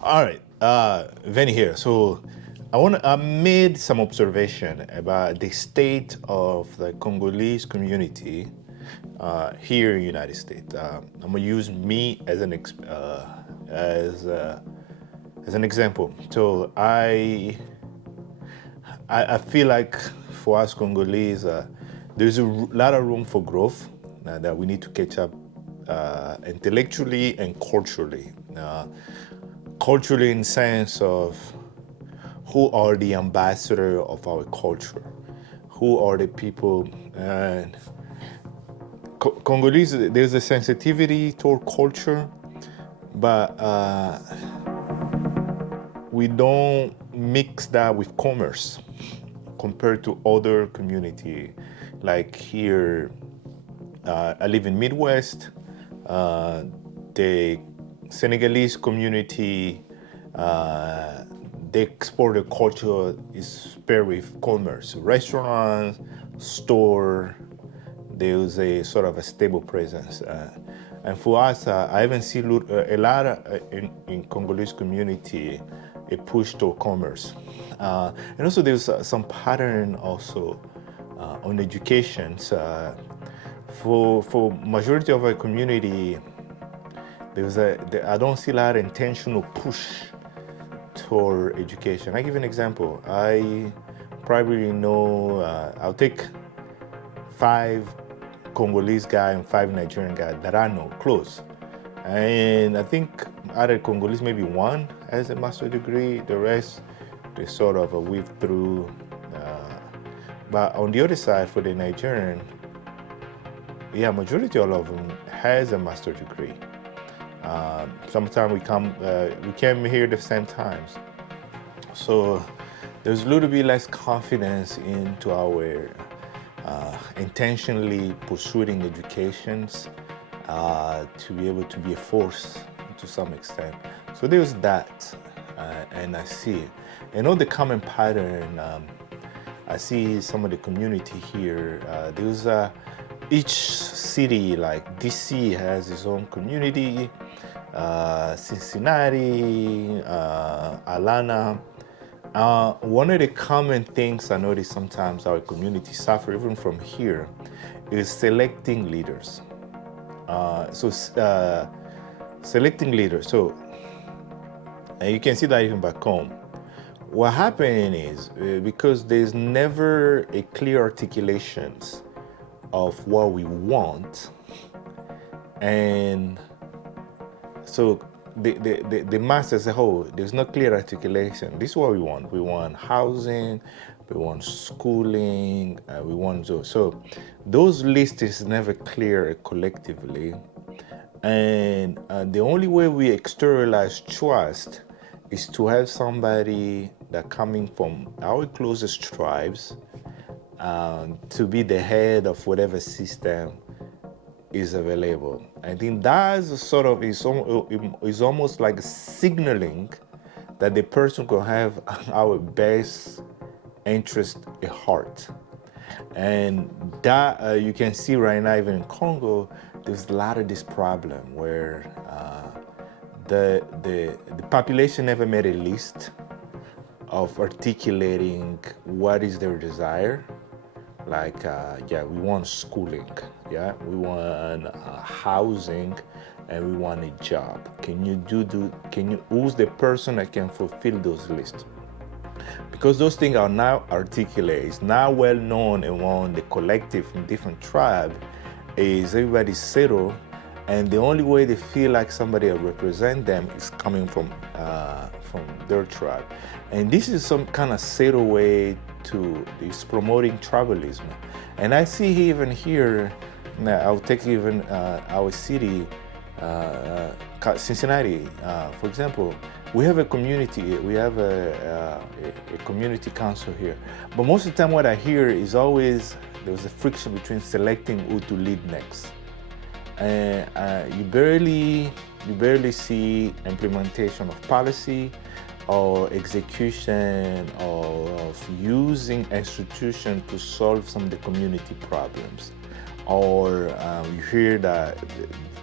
All right, Vinny here. So I made some observation about the state of the Congolese community here in the United States. I'm gonna use me as as uh, as an example. So I feel like for us Congolese, there's a lot of room for growth that we need to catch up intellectually and culturally. Culturally, in sense of who are the ambassador of our culture, who are the people. And Congolese, there's a sensitivity toward culture, but we don't mix that with commerce compared to other community. Like here, I live in Midwest. The Senegalese community, they export their culture is paired with commerce. Restaurants, store, there's a sort of a stable presence. And for us, I even see a lot in Congolese community, a push to commerce. And also there's some pattern also on education. So, for majority of our community, I don't see a lot of intentional push toward education. I give an example. I probably know, I'll take 5 Congolese guy and 5 Nigerian guys that I know close. And I think out of Congolese, maybe 1 has a master's degree. The rest, they sort of weave through. But on the other side, for the Nigerian, yeah, majority all of them has a master's degree. Sometimes we came here at the same times. So there's a little bit less confidence into our intentionally pursuing educations to be able to be a force to some extent. So there's that, and I see it. And all the common pattern, I see some of the community here. There's each city, like DC has its own community, Cincinnati, Atlanta. One of the common things I notice sometimes our community suffer, even from here, is selecting leaders. Selecting leaders. So, and you can see that even back home. What happening is, because there's never a clear articulations of what we want, and so the mass as a whole, there's no clear articulation. This is what we want. We want housing, we want schooling, we want those. So those lists is never clear collectively. And the only way we externalize trust is to have somebody that coming from our closest tribes to be the head of whatever system is available. I think that's sort of is almost like signaling that the person could have our best interest at heart. And that you can see right now, even in Congo, there's a lot of this problem where the population never made a list of articulating what is their desire. Like, yeah, we want schooling, yeah, we want housing, and we want a job. Who's the person that can fulfill those lists? Because those things are now articulated, it's now well known among the collective in different tribes, is everybody settled, and the only way they feel like somebody will represent them is coming from their tribe. And this is some kind of settled way to is promoting tribalism. And I see even here, I'll take even our city, Cincinnati, for example. We have a community, we have a community council here. But most of the time what I hear is always there's a friction between selecting who to lead next. And you barely see implementation of policy or execution of using institutions to solve some of the community problems. Or you hear that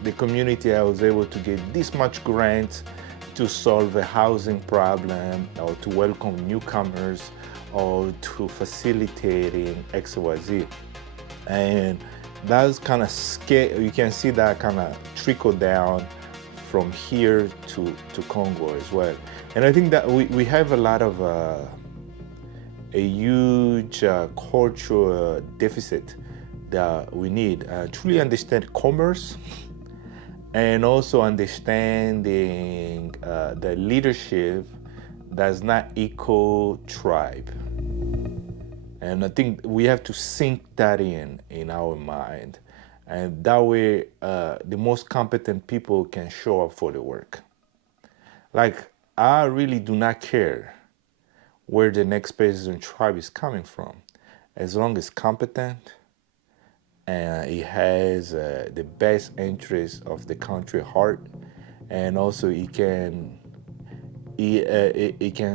the community was able to get this much grant to solve a housing problem or to welcome newcomers or to facilitating XYZ. And that's kind of scale. You can see that kind of trickle down from here to Congo as well. And I think that we have a lot of a huge cultural deficit that we need. Truly understand commerce and also understanding the leadership does not equal tribe. And I think we have to sink that in our mind. And that way, the most competent people can show up for the work. Like, I really do not care where the next person tribe is coming from, as long as competent and it has the best interest of the country at heart, and also it can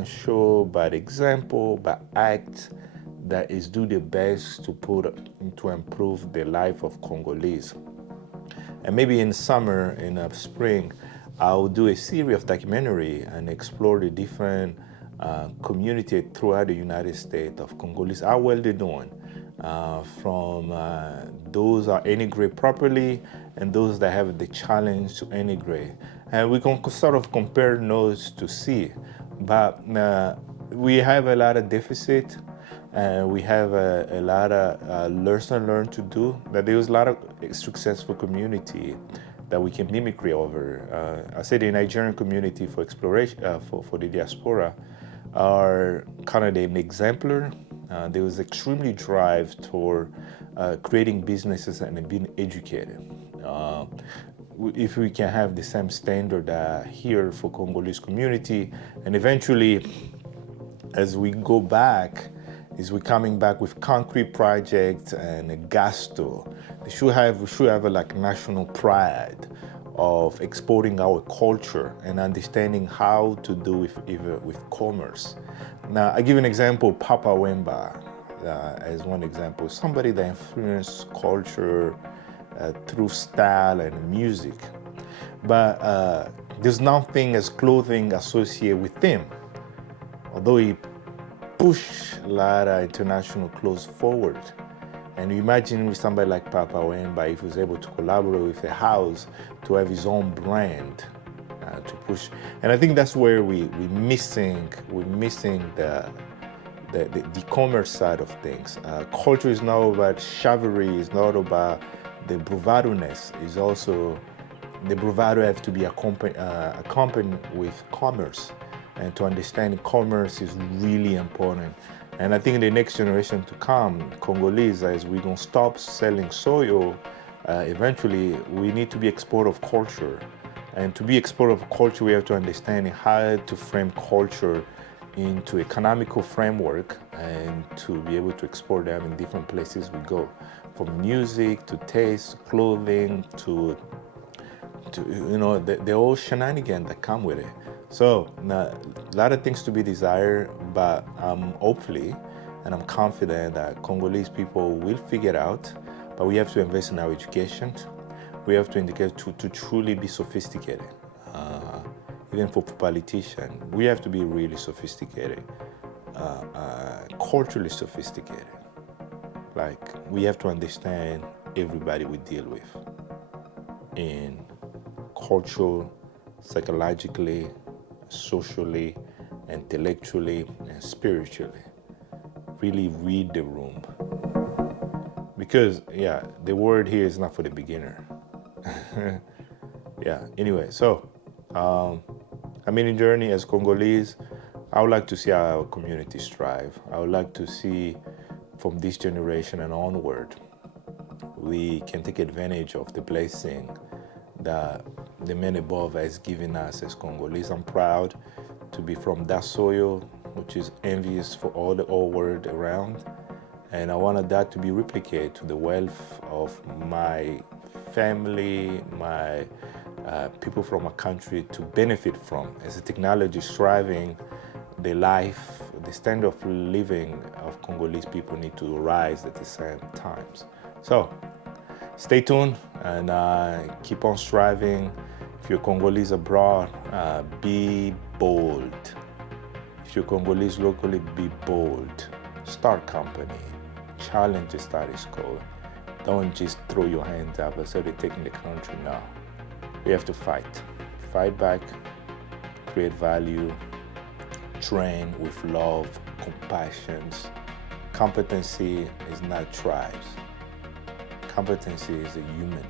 show by the example, by act, that is do the best to improve the life of Congolese. And maybe in summer, in spring, I'll do a series of documentary and explore the different community throughout the United States of Congolese, how well they're doing, from those that integrate properly and those that have the challenge to integrate. And we can sort of compare notes to see, but we have a lot of deficit. We have a lot of lesson learned to do, but there's a lot of successful community that we can mimicry over. I say the Nigerian community for exploration, for the diaspora, are kind of an exemplar. There was extremely drive toward creating businesses and being educated. If we can have the same standard here for Congolese community, and eventually, as we go back, is we're coming back with concrete projects and a gasto. We should have a like national pride of exporting our culture and understanding how to do with commerce. Now, I give an example, Papa Wemba as one example, somebody that influenced culture through style and music. But there's nothing as clothing associated with him, although he push a lot of international clothes forward. And you imagine with somebody like Papa Wemba, if he was able to collaborate with a house to have his own brand to push. And I think that's where we're missing the commerce side of things. Culture is not about chivalry, it's not about the bravado-ness. It's also, the bravado have to be accompanied with commerce. And to understand commerce is really important. And I think in the next generation to come, Congolese, as we're going to stop selling soil, eventually we need to be export of culture. And to be export of culture, we have to understand how to frame culture into economical framework and to be able to export them in different places we go. From music to taste, clothing, to the whole shenanigans that come with it. So a lot of things to be desired, but hopefully, and I'm confident that Congolese people will figure it out, but we have to invest in our education. We have to indicate to truly be sophisticated. Even for politicians, we have to be really sophisticated, culturally sophisticated. Like, we have to understand everybody we deal with in cultural, psychologically, socially, intellectually, and spiritually. Really read the room. Because, the word here is not for the beginner. Anyway, so, I'm in a journey as Congolese. I would like to see our community strive. I would like to see from this generation and onward, we can take advantage of the blessing that the man above has given us as Congolese. I'm proud to be from that soil, which is envious for all the whole world around. And I wanted that to be replicated to the wealth of my family, my people from a country to benefit from. As the technology is thriving, the life, the standard of living of Congolese people need to rise at the same times. So stay tuned and keep on striving If you're Congolese abroad, be bold. If you're Congolese locally, be bold. Start company. Challenge the status quo. Don't just throw your hands up and say they're taking the country now. We have to fight. Fight back, create value, train with love, compassion. Competency is not tribes. Competency is a human.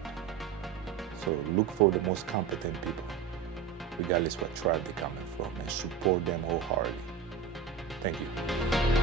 So look for the most competent people, regardless what tribe they're coming from, and support them wholeheartedly. Thank you.